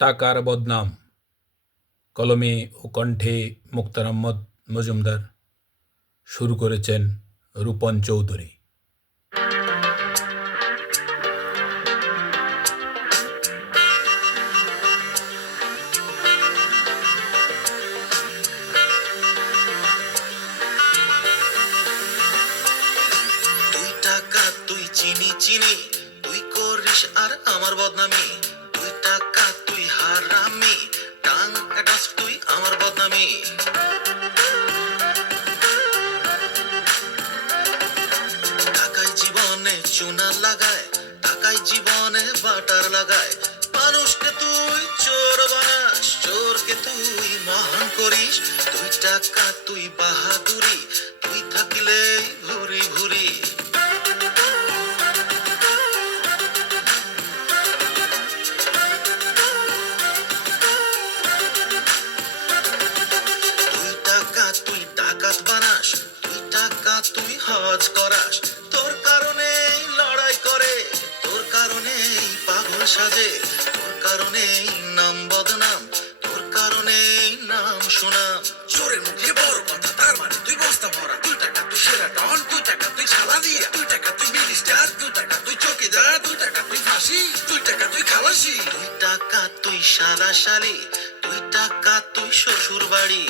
টাকার বদনাম। কলমে ও কণ্ঠে মুক্তার আহমদ মজুমদার, শুরু করেছেন রূপন চৌধুরী। তুই চিনি চিনি, তুই করিস আর আমার বদনামি। 2 টাকা তুই হারামি, টাং এটাস তুই আমার বদনামি। টাকাই জীবনে চুনা লাগায়, টাকাই জীবনে বাটার লাগায়। মানুষকে তুই চোর বানাস, চোরকে তুই মহান করিস। 2 টাকা তুই বাহাদুরি, তুই থাকিলে ভুরি ভুরি। তুই ডাকাত বানাস, 2 টাকা তুই হজ করাস। তোর কারণেই লড়াই করে, তোর কারণেই পাগল সাজে, তোর কারণেই নাম বদনাম, তোর কারণেই নাম সুনাম। চোরের মুখে বড় কথা, তার মানে তুই বস্তা ভরা। 2 টাকা তুই সেরা ডন, 2 টাকা তুই ছালা দিয়া, 2 টাকা তুই মিনিস্টার, 2 টাকা তুই চৌকিদার, 2 টাকা তুই ফাঁসি, 2 টাকা তুই খালাসি। 2 টাকা তুই শালা শালি, 2 টাকা তুই শ্বশুর বাড়ি।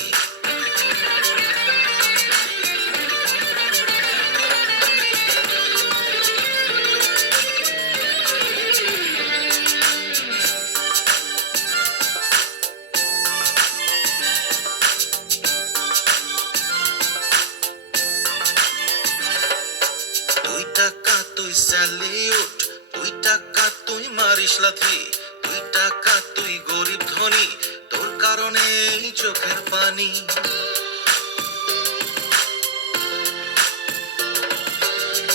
টাকা তুই স্যালিউট, 2 টাকা তুই মারিস লাথি, 2 টাকা তুই গরিব ধনী, তোর কারণেই চোখের পানি।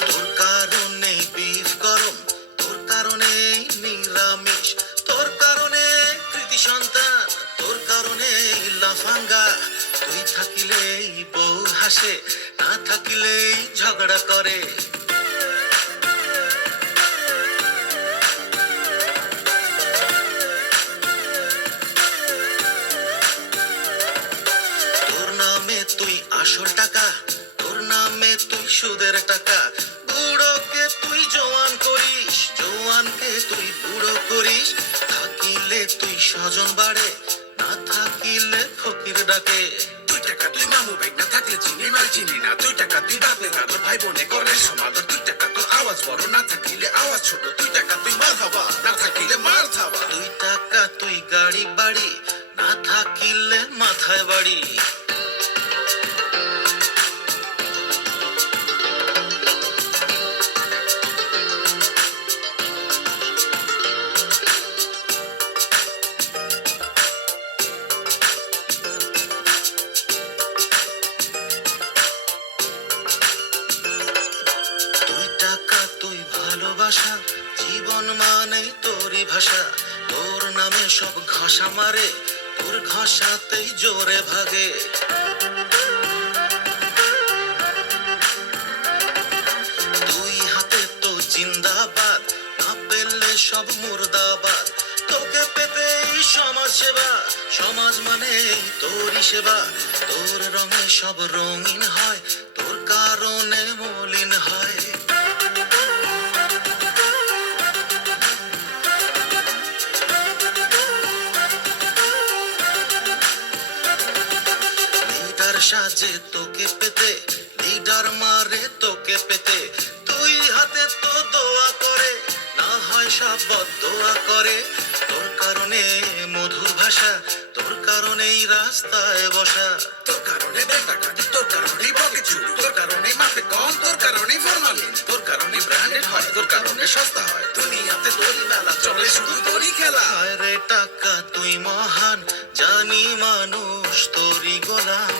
তোর কারণেই বিফ গরম, তোর কারণেই নিরামিষ, তোর কারণে কৃতি সন্তান, তোর কারণেই লাফাঙ্গা। তুই থাকিলেই বউ হাসে, না থাকিলেই ঝগড়া করে। তুই আসল টাকা, তোর নামে তুই সুদের টাকা। বুড়োকে তুই জওয়ান করিস, জওয়ানকে তুই বুড়ো করিস। থাকিলে তুই স্বজন বাড়ে, না থাকিলে ফকির ডাকে। 2 টাকা তুই মামু বেগ, না থাকলে চিনি মাল চিনি না। 2 টাকা তুই বাপের আদর, ভাই বোনে করে সমাদর। 2 টাকা তোর আওয়াজ বড়, না থাকিলে আওয়াজ ছোট। 2 টাকা তুই মার খাবা, না থাকিলে মার খাবা। 2 টাকা তুই গাড়ি বাড়ি, না থাকিলে মাথায় বাড়ি। তুই ভালোবাসা, জীবন মানেই তোরই ভাষা। তোর নামে সব ঘষা মারে, তোর ঘষাতেই জোরে ভাগে। 2 হাতে তো জিন্দাবাদ, না পেলে সব মুর্দাবাদ। তোকে পেতেই সমাজ সেবা, সমাজ মানে তোরই সেবা। তোর রঙে সব রঙিন হয়, তোর কারণে মলিন হয়। সাজে তোকে পেতে, লিডার মারে তোকে পেতে। 2 হাতে তো দোয়া করে, না হয় সব বদদোয়া করে। তোর কারণে মধুর ভাষা, তোর কারণেই রাস্তায় বসা। তোর কারণে বেটা কাটি, তোর কারণেই বকে চুরি, তোর কারণেই মাপে কম, তোর কারণেই ফরমালিন, তোর কারণেই ব্র্যান্ডেড হয়, তোর কারণে সস্তা হয়। দুনিয়াতে তোরই মেলা চলে, শুধু তোরই খেলা। রে টাকা তুই মহান, জানি মানুষ তোরই গোলাম।